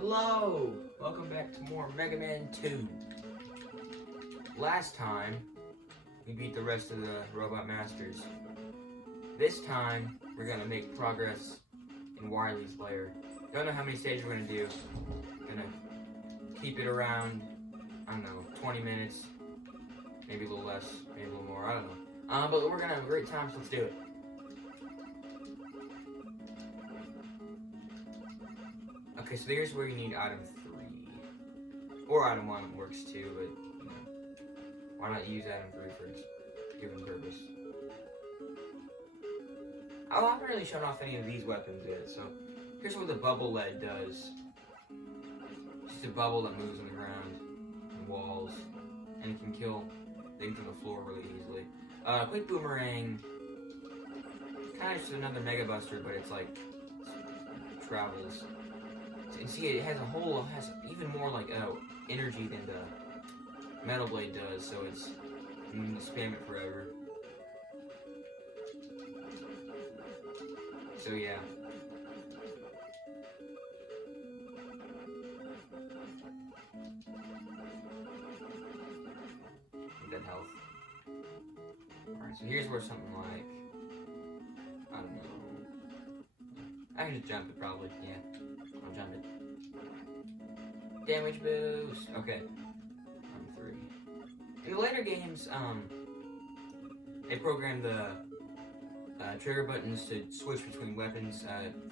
Hello! Welcome back to more Megaman 2. Last time, we beat the rest of the Robot Masters. This time, we're gonna make progress in Wily's lair. Don't know how many stages we're gonna do. Gonna keep it around, I don't know, 20 minutes. Maybe a little less, maybe a little more, I don't know. But we're gonna have a great time, so let's do it. Okay, so here's where you need item 3. Or item 1 works too, but, you know, why not use item 3 for its given purpose? Oh, I haven't really shown off any of these weapons yet, so here's what the bubble lead does. It's just a bubble that moves on the ground, and walls, and it can kill things on the floor really easily. Quick boomerang, kind of just another Mega Buster, but it's like, it travels. And see, it has even more like energy than the Metal Blade does, so it's you can spam it forever. So yeah. Good health. Alright, so here's where something like, I don't know. I can just jump it probably, yeah. I'll jump it. Damage boost. Okay. 3. In the later games, they programmed the trigger buttons to switch between weapons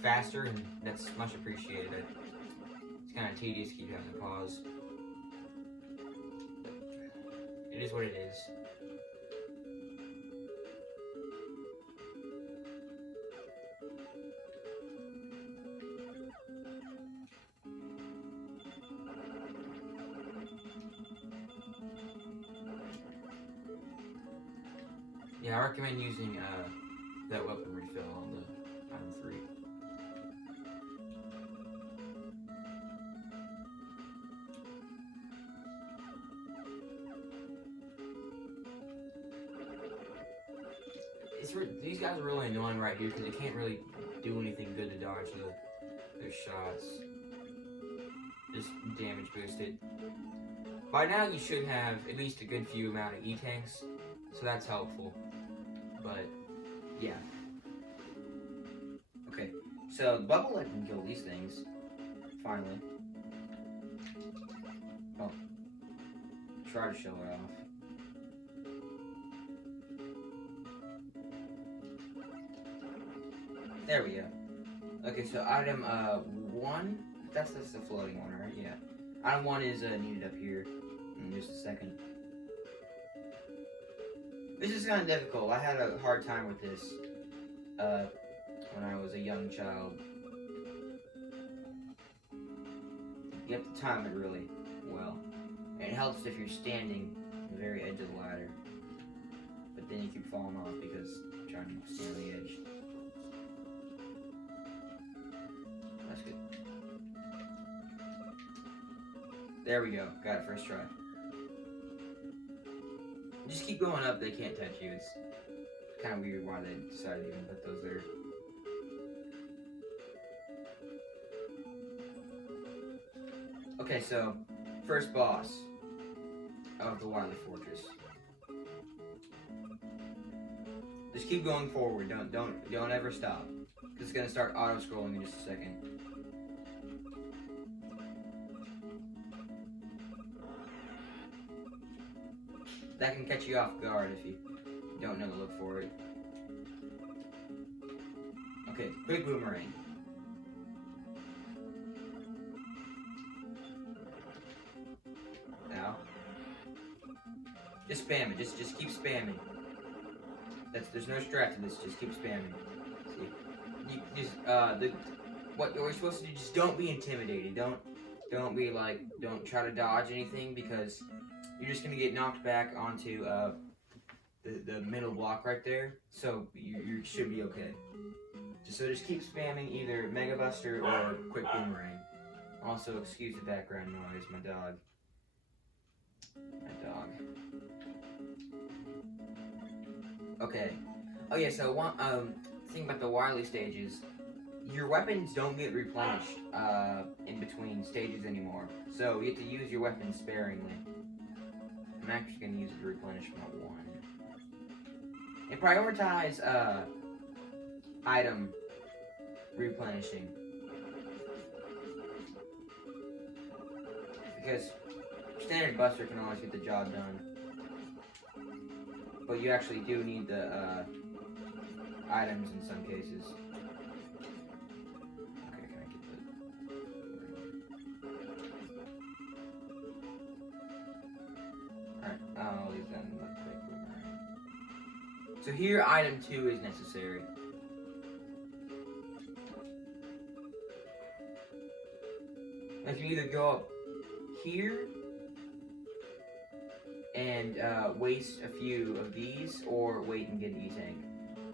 faster, and that's much appreciated. It's kind of tedious to keep having to pause. But it is what it is. Yeah, I recommend using that weapon refill on the item 3. These guys are really annoying right here because they can't really do anything good to dodge their shots. Just damage boosted. By now you should have at least a good few amount of E-tanks, so that's helpful. But, yeah. Okay, so the bubble lead can kill these things. Finally. Oh. Try to show it off. There we go. Okay, so item 1, that's the floating one, right? Yeah. Item 1 is needed up here in just a second. This is kind of difficult. I had a hard time with this when I was a young child. You have to time it really well. And it helps if you're standing on the very edge of the ladder. But then you keep falling off because you're trying to stand on the edge. That's good. There we go. Got it first try. Just keep going up, they can't touch you. It's kind of weird why they decided to even put those there. Okay, so first boss of the Wily Fortress. Just keep going forward. Don't ever stop. It's gonna start auto scrolling in just a second. That can catch you off guard if you don't know to look for it. Okay, quick boomerang. Now, just spam it. Just keep spamming. There's no strat to this. Just keep spamming. See, what you're supposed to do. Just don't be intimidated. Don't be like. Don't try to dodge anything because you're just gonna get knocked back onto the middle block right there. So you should be okay. Just keep spamming either Mega Buster or Quick Boomerang. Also, excuse the background noise, my dog. Okay. Oh yeah, so one thing about the Wily stages, your weapons don't get replenished in between stages anymore. So you have to use your weapons sparingly. I'm actually going to use it to replenish my one. And prioritize item replenishing. Because standard buster can always get the job done. But you actually do need the items in some cases. Okay, can I get the... Alright, I'll use that in the quick boomerang. So here, item 2 is necessary. I can either go up here and waste a few of these, or wait and get an E-Tank.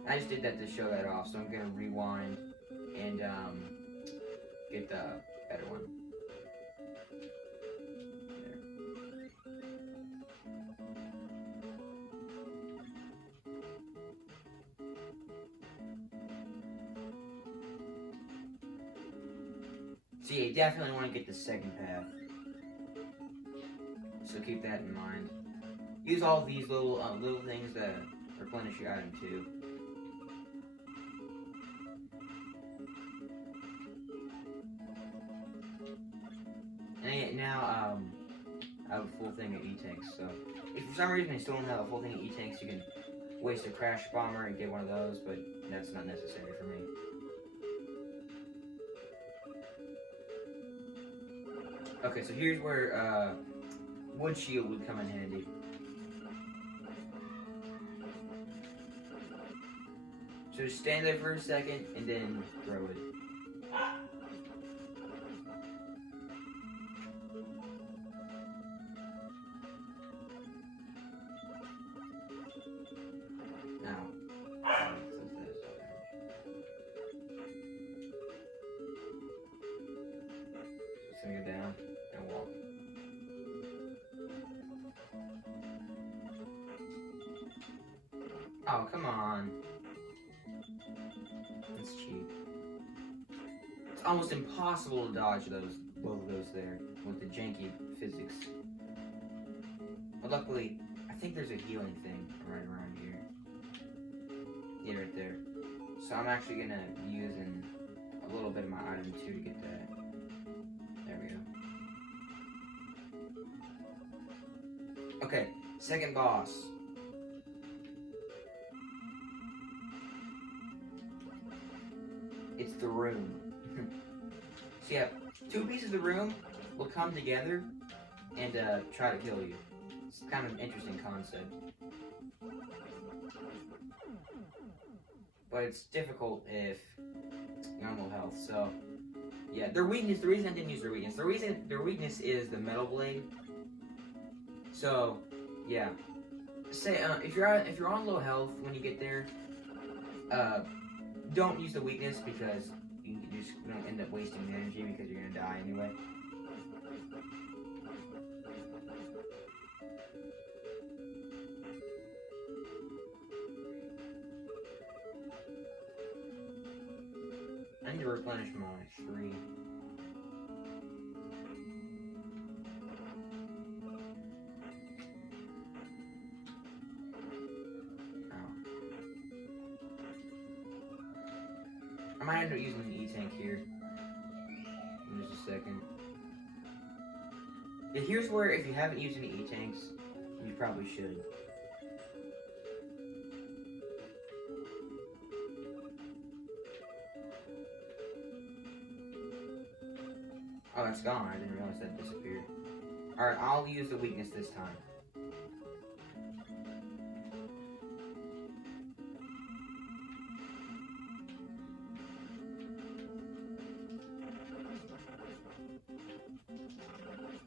I just did that to show that off, so I'm gonna rewind and get the better one. There. So yeah, you definitely want to get the second path. So keep that in mind. Use all of these little things that replenish your item too. And now I have a full thing of E-Tanks. So if for some reason I still don't have a full thing of E-Tanks, you can waste a crash bomber and get one of those, but that's not necessary for me. Okay, so here's where wood shield would come in handy. So just stand there for a second and then throw it. Now, just gonna go down and walk. Oh, come on. That's cheap. It's almost impossible to dodge both of those there, with the janky physics. But luckily, I think there's a healing thing right around here. Yeah, right there. So I'm actually gonna be using a little bit of my item too to get that. There we go. Okay, second boss. It's the room. So yeah, two pieces of the room will come together and try to kill you. It's kind of an interesting concept. But it's difficult if you're on low health. So yeah, their weakness, the reason I didn't use their weakness is the metal blade. So yeah. Say if you're on low health when you get there, don't use the weakness because you just don't end up wasting energy because you're gonna die anyway. I need to replenish my 3. I might end up using an E-Tank here in just a second. Yeah, here's where if you haven't used any E-Tanks, you probably should. Oh, it's gone. I didn't realize that disappeared. Alright, I'll use the weakness this time.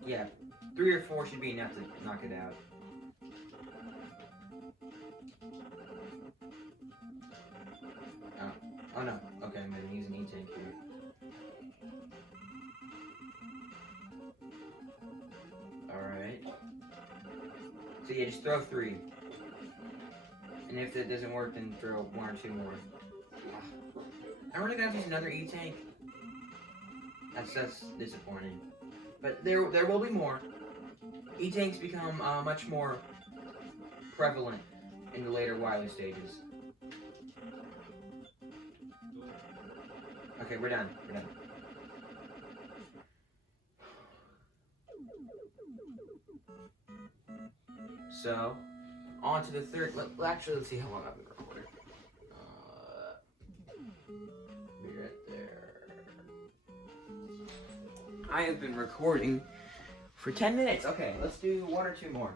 Yeah, 3 or 4 should be enough to knock it out. Oh no. Okay, I'm gonna use an E-Tank here. Alright. So yeah, just throw 3. And if that doesn't work, then throw 1 or 2 more. I'm really gonna have to use another E-tank. That's disappointing. But there will be more. E-tanks become much more prevalent in the later Wily stages. Okay, we're done. We're done. So, on to the third. Actually, let's see how long I've been recording. Be right there. I have been recording for 10 minutes. Okay, let's do one or two more.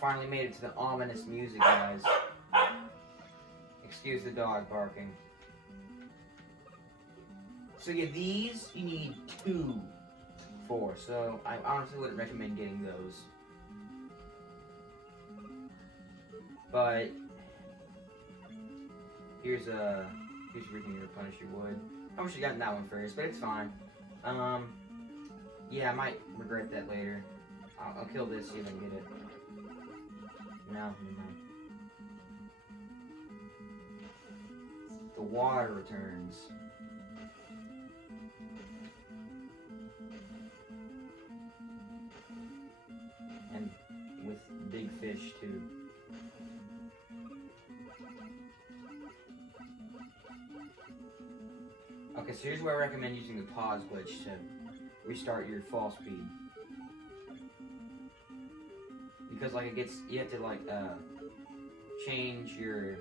Finally made it to the ominous music, guys. Excuse the dog barking. So yeah, these you need 2 for, so I honestly wouldn't recommend getting those. But here's everything to punish your wood. I wish I gotten that one first, but it's fine. Yeah, I might regret that later. I'll kill this, see if I can get it. No, never mind. The water returns. And with big fish too. Okay, so here's where I recommend using the pause glitch to restart your fall speed. Because like you have to like change your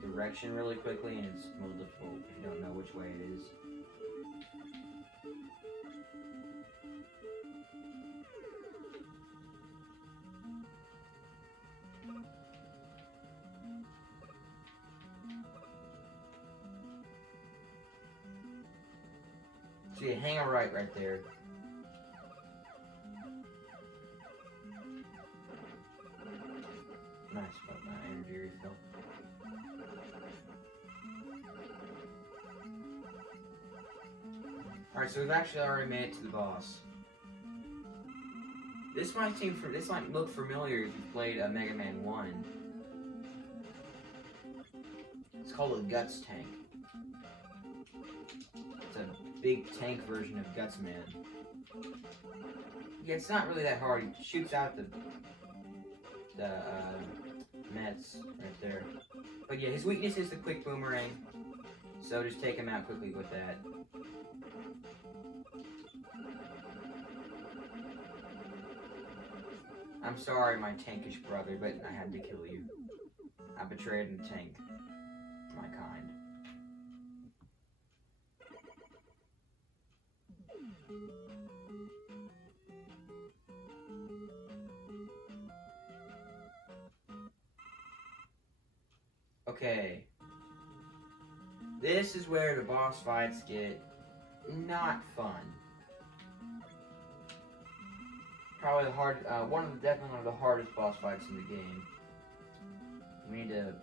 direction really quickly, and it's a little difficult if you don't know which way it is. So you hang a right there. Nice, but my energy refill. Alright, so we've actually already made it to the boss. This might look familiar if you've played Megaman 1. It's called a Guts tank. It's a big tank version of Guts Man. Yeah, it's not really that hard. He shoots out the Mets right there. But yeah, his weakness is the quick boomerang. So just take him out quickly with that. I'm sorry, my tankish brother, but I had to kill you. I betrayed and tank my kind. Okay. This is where the boss fights get not fun. Probably definitely one of the hardest boss fights in the game. We need to,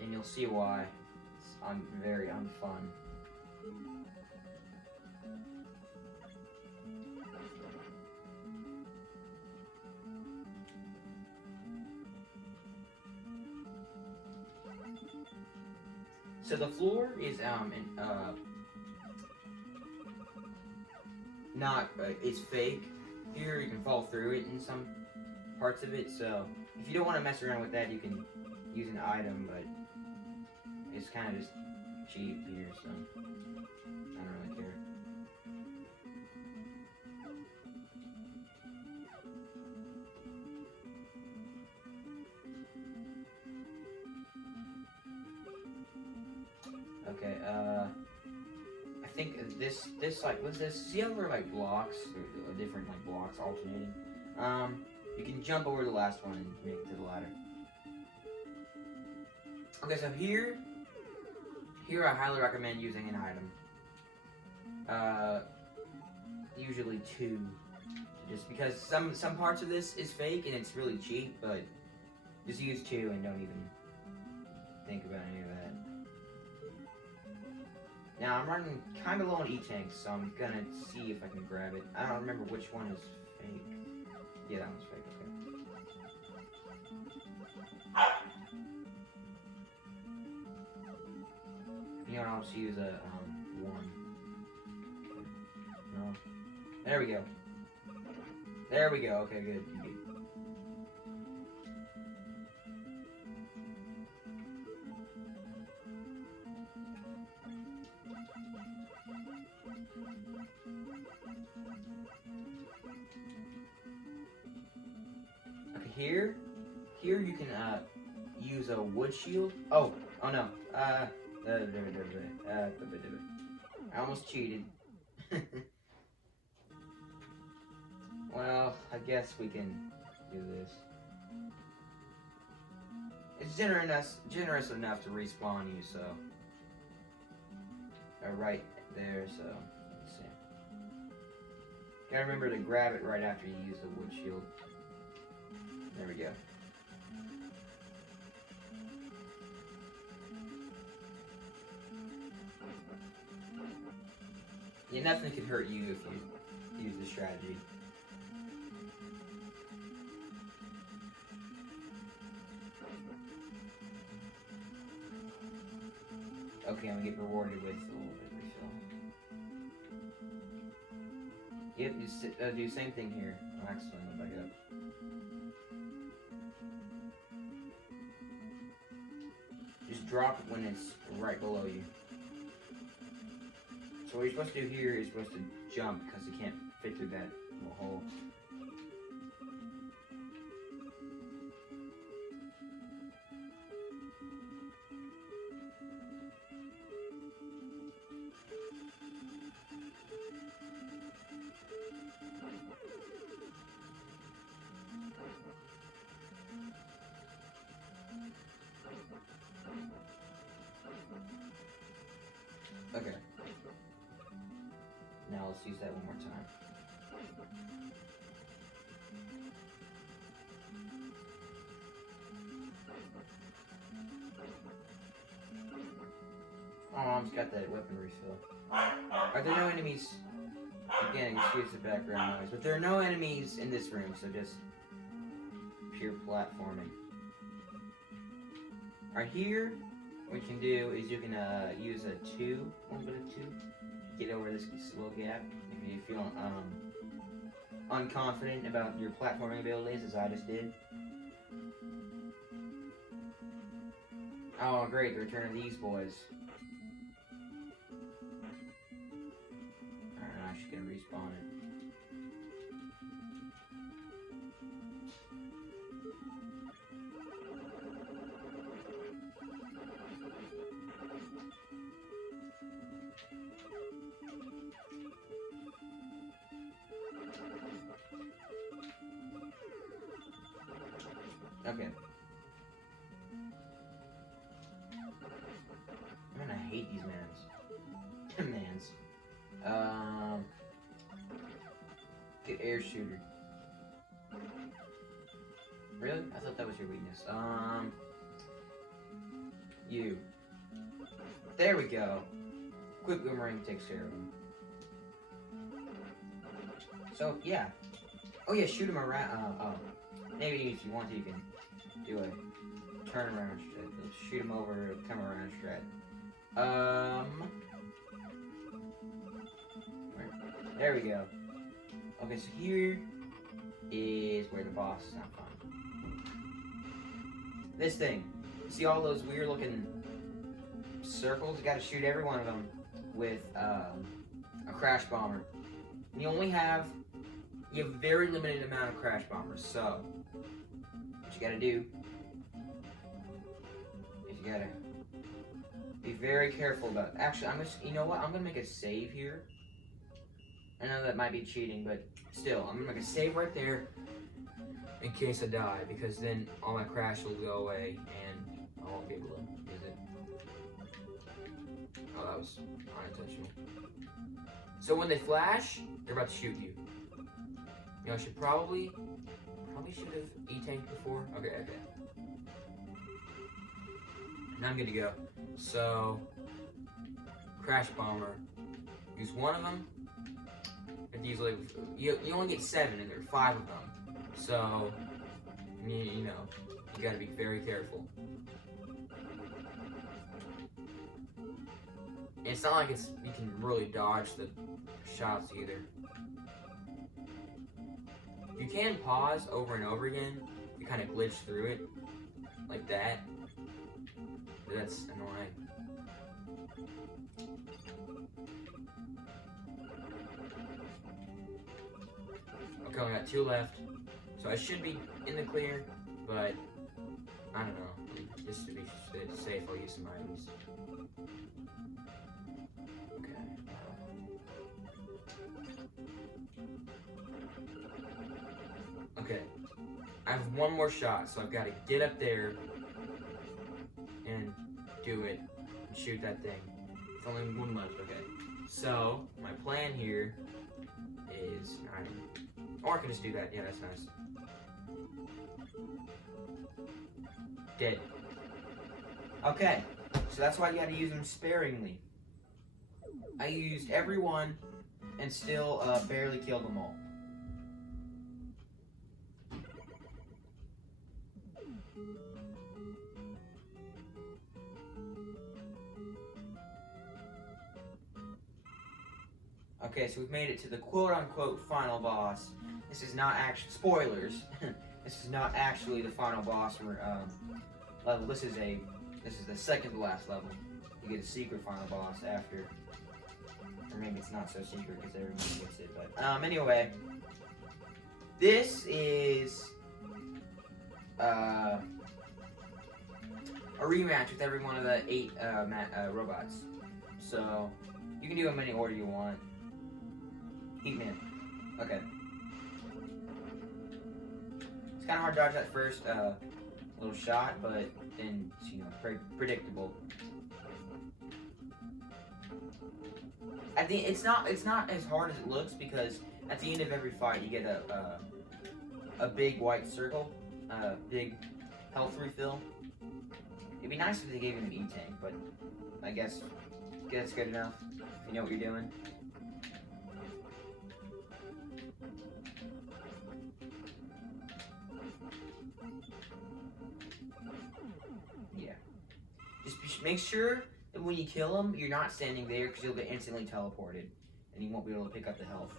and you'll see why. It's very unfun. So the floor is it's fake. Here you can fall through it in some parts of it. So if you don't want to mess around with that, you can use an item, but it's kind of just cheap here, so I don't really care. Okay, I think this like, what's this? See how there are like blocks, or different like blocks alternating? You can jump over the last one and make it to the ladder. Okay, so here I highly recommend using an item. Usually 2, just because some parts of this is fake and it's really cheap, but just use 2 and don't even think about any of that. Now, I'm running kind of low on E-tanks, so I'm gonna see if I can grab it. I don't remember which one is fake. Yeah, that one's fake, okay. You know what, I'll just use a, 1. No. There we go. There we go. Okay, good. Okay, here you can use a wood shield. Oh no. I almost cheated. Well, I guess we can do this. It's generous enough to respawn you, so right there. So let's see. Gotta remember to grab it right after you use the wood shield. There we go. Yeah, nothing could hurt you if you use this strategy. Okay, I'm gonna get rewarded with a little bit of refill. Yep, you do the same thing here. Oh, excellent, back up. Just drop it when it's right below you. So what you're supposed to do here is supposed to jump because you can't fit through that little hole. Okay. Now let's use that one more time. Oh, I almost got that weapon refill. Are there no enemies? Again, excuse the background noise, but there are no enemies in this room, so just pure platforming. Alright, here, what you can do is you can use a 2, one bit of 2, get over this little gap. If you feel unconfident about your platforming abilities, as I just did. Oh, great, the return of these boys. Alright, I'm actually gonna respawn it. Okay. Man, I hate these mans. Get air shooter. Really? I thought that was your weakness. You. There we go. Quick boomerang takes care of him. So, yeah. Oh yeah, shoot him around, maybe if you want to, you can do a turnaround strat. Shoot him over, come around strat. There we go. Okay, so here is where the boss is not fun. This thing. See all those weird looking circles? You gotta shoot every one of them with a crash bomber. And you have a very limited amount of crash bombers, so what you gotta do is you gotta be very careful about it. Actually, you know what? I'm gonna make a save here. I know that might be cheating, but still, I'm gonna make a save right there in case I die, because then all my crash will go away and I won't be able to use it. Oh, that was unintentional. So when they flash, they're about to shoot you. You know, I should probably should have E-tanked before. Okay. Now I'm good to go. So, crash bomber. Use one of them. Usually, you only get 7, and there are 5 of them. So, you know, you gotta be very careful. it's not like you can really dodge the shots either. You can pause over and over again. You kind of glitch through it like that. But that's annoying. Okay, I got 2 left. So I should be in the clear, but I don't know. Just to be safe, I'll use some items. Okay. Okay. I have 1 more shot, so I've got to get up there and do it and shoot that thing. It's only 1 left, okay. So, my plan here is or I can just do that. Yeah, that's nice. Dead. Okay, so that's why you gotta use them sparingly. I used every one and still barely killed them all. Okay, so we've made it to the quote-unquote final boss. This is not actually spoilers. This is not actually the final boss level. This is the second to last level. You get a secret final boss after, or maybe it's not so secret because everyone gets it. But anyway, this is a rematch with every one of the 8 robots. So you can do them any order you want. Heatman. Okay. It's kind of hard to dodge that first little shot, but then it's, very predictable. At the it's not as hard as it looks because at the end of every fight you get a big white circle, big health refill. It'd be nice if they gave him an E-tank, but I guess that's good enough. You know what you're doing. Just make sure that when you kill him, you're not standing there because you'll get instantly teleported and you won't be able to pick up the health.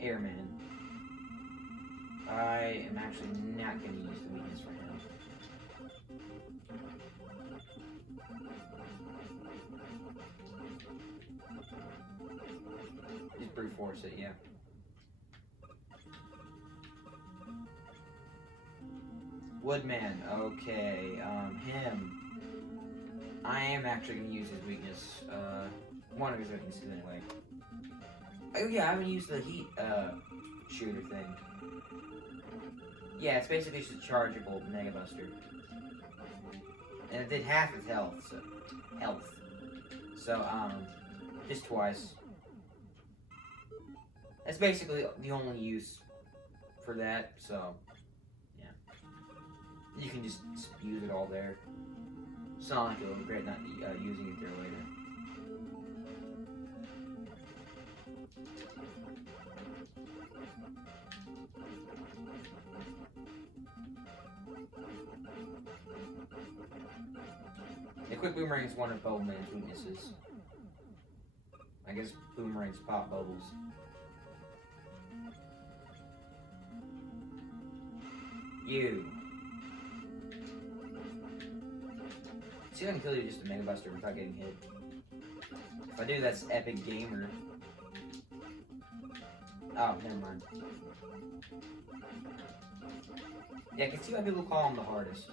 Airman. I am actually not going to use the weakness for him. Just brute force it, yeah. Woodman, okay, him. I am actually going to use his weakness, one of his weaknesses anyway. Oh yeah, I haven't used the heat, shooter thing. Yeah, it's basically just a chargeable Mega Buster. And it did half its health, so, just twice. That's basically the only use for that, so... You can just use it all there. It's not like you'll regret not using it there later. The quick boomerang is one of Bubbleman's weaknesses. I guess boomerangs pop bubbles. You. See if I can kill you just a Mega Buster without getting hit. If I do, that's Epic Gamer. Oh, never mind. Yeah, I can see why people call him the hardest.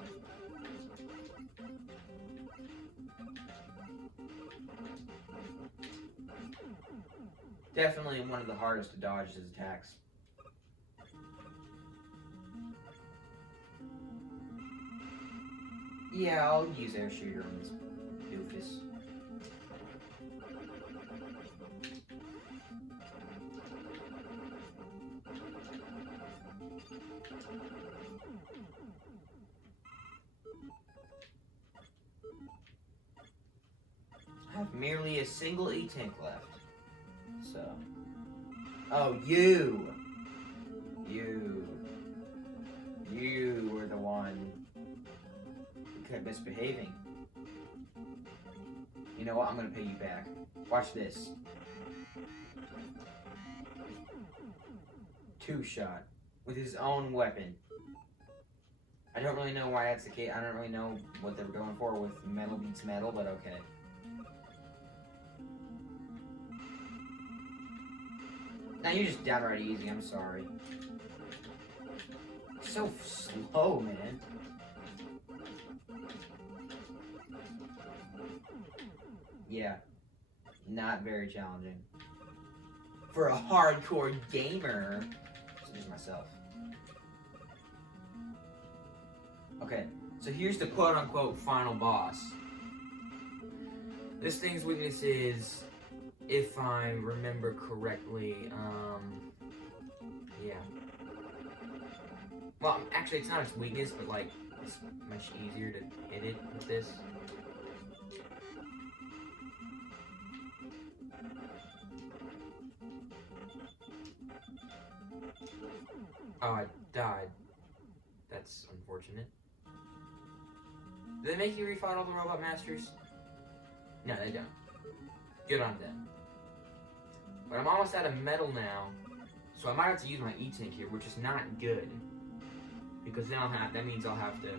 Definitely one of the hardest to dodge his attacks. Yeah, I'll use air shooter on this doofus. I have merely a single E-tank left. So. Oh, you were the one who kept misbehaving. You know what? I'm gonna pay you back. Watch this. 2-shot with his own weapon. I don't really know why that's the case. I don't really know what they were going for with metal beats metal, but okay. Now you're just downright easy. I'm sorry. So slow, man. Yeah, not very challenging for a hardcore gamer such as myself. Okay, so here's the quote-unquote final boss. This thing's weakness is, if I remember correctly, yeah. Well, actually, it's not its weakness, but like, it's much easier to hit it with this. Oh, I died. That's unfortunate. Do they make you refight all the Robot Masters? No, they don't. Good on them. But I'm almost out of metal now, so I might have to use my E-Tank here, which is not good. Because then that means I'll have to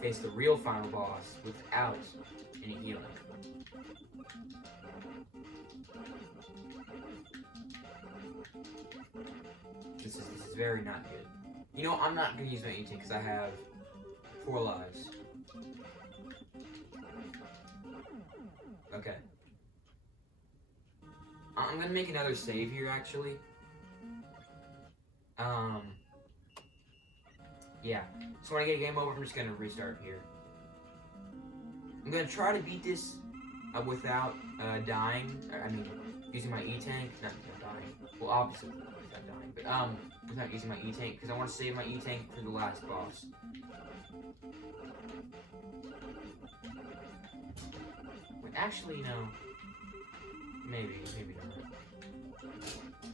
face the real final boss without any healing. This is very not good. You know, I'm not going to use my E-Tank because I have 4 lives. Okay. I'm going to make another save here, actually. Yeah. So when I get a game over, I'm just going to restart here. I'm going to try to beat this without dying. I mean, using my E-Tank. Not dying. Well, obviously, not dying. But, without using my E-Tank, because I want to save my E-Tank for the last boss. Wait, actually, no. Maybe not.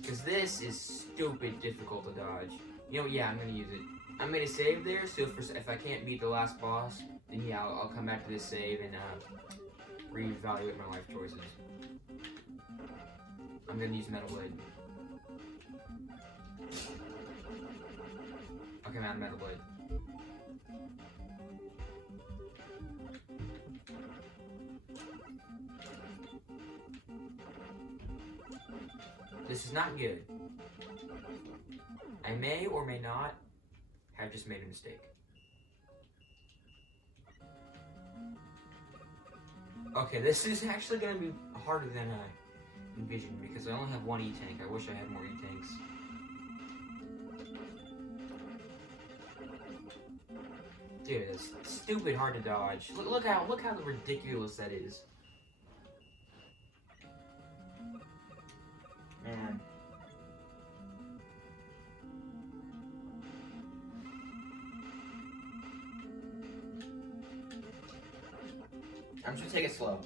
Because this is stupid difficult to dodge. You know, yeah, I'm going to use it. I'm going to save there, so if I can't beat the last boss, then yeah, I'll come back to this save and reevaluate my life choices. I'm going to use Metal Blade. Okay, I'm out of Metal Blade. This is not good. I may or may not have just made a mistake. Okay, this is actually going to be harder than I envisioned because I only have 1 E-Tank. I wish I had more E-Tanks. Dude, it's stupid hard to dodge. Look how ridiculous that is. Man. I'm just gonna take it slow.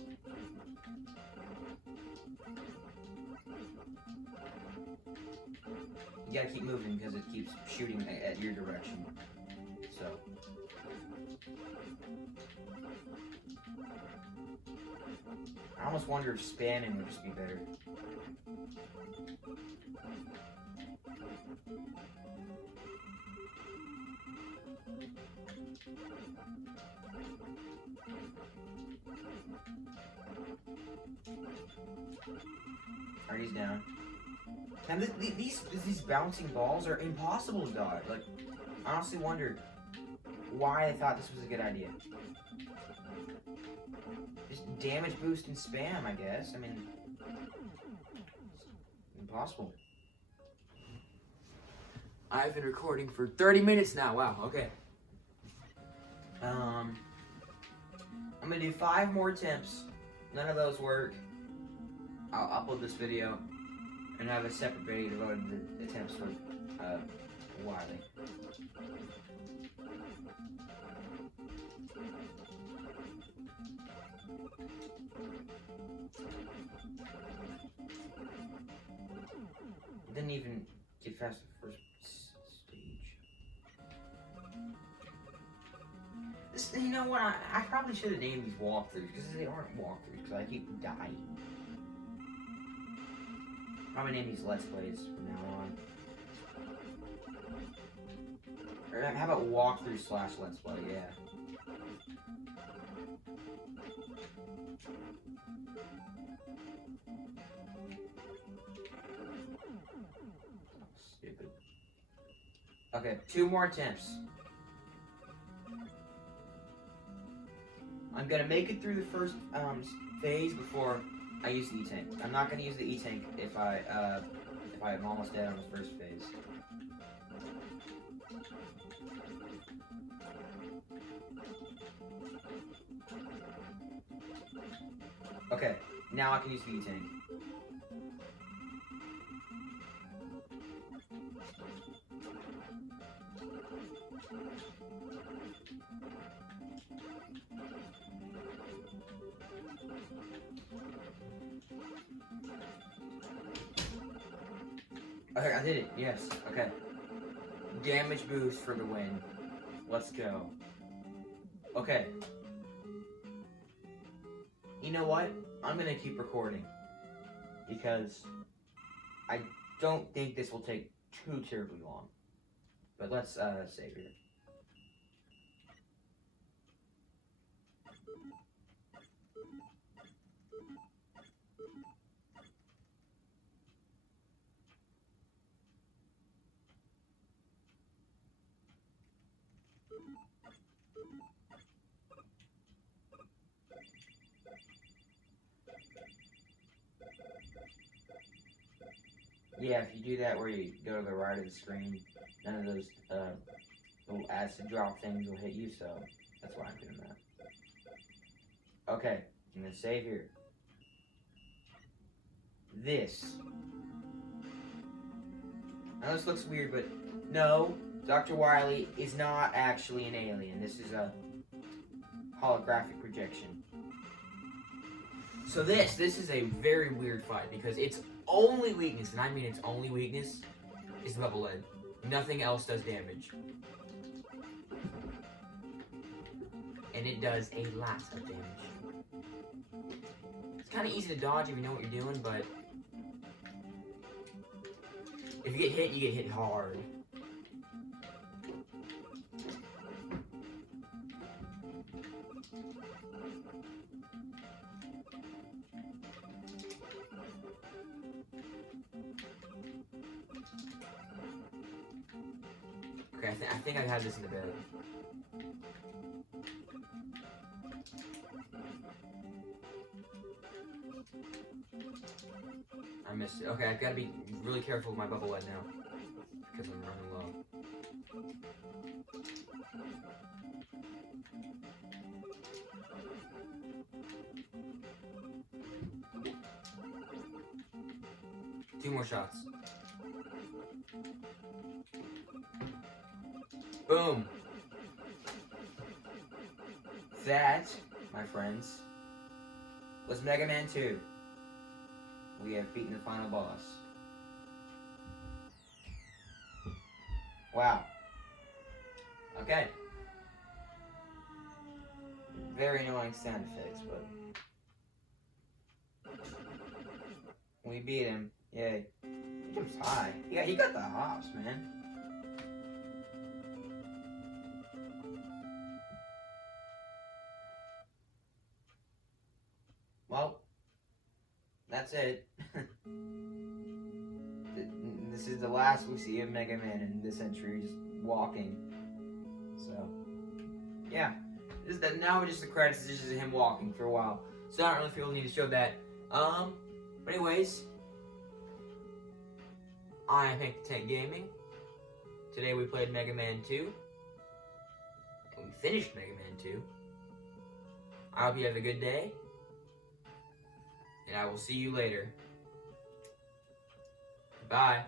You gotta keep moving because it keeps shooting at your direction. So. I almost wonder if spamming would just be better. Alright, he's down. And these bouncing balls are impossible to dodge. Like, I honestly wonder why I thought this was a good idea. Just damage boost and spam, I guess. I mean, it's impossible. I've been recording for 30 minutes now. Wow, okay. I'm gonna do 5 more attempts. None of those work. I'll upload this video and have a separate video devoted to the attempts for Wily. Didn't even get past the first stage. This You know what? I probably should have named these walkthroughs because they aren't walkthroughs because I keep dying. Probably name these Let's Plays from now on. Or how about walkthrough / Let's Play? Yeah. Stupid. Okay, 2 more attempts. I'm gonna make it through the first phase before I use the E-Tank. I'm not gonna use the E-Tank if I'm almost dead on the first phase. Okay, now I can use the E-Tank. Okay, I did it. Yes. Okay. Damage boost for the win. Let's go. Okay. You know what? I'm gonna keep recording because I don't think this will take too terribly long. But let's save here. Yeah, if you do that where you go to the right of the screen, none of those little acid drop things will hit you, so that's why I'm doing that. Okay, I'm gonna save here. This. Now this looks weird, but no, Dr. Wily is not actually an alien. This is a holographic projection. So this is a very weird fight because its only weakness, and I mean its only weakness, is the bubble lead. Nothing else does damage. And it does a lot of damage. It's kind of easy to dodge if you know what you're doing, but if you get hit, you get hit hard. Okay, I think I've had this in the bag. I missed it. Okay, I've got to be really careful with my bubble lead now because I'm running low. Two more shots. Boom. That, my friends, was Megaman 2. We have beaten the final boss. Wow. Okay. Very annoying sound effects, but we beat him. Yay. He jumps high. Yeah, he got the hops, man. Well, that's it. This is the last we see of Megaman in this entry, just walking. So, yeah. Now just the credits, this is him walking for a while. So I don't really feel the need to show that. But anyways, I am Hank the Tank Gaming. Today we played Mega Man 2. And we finished Mega Man 2. I hope you have a good day. And I will see you later. Bye.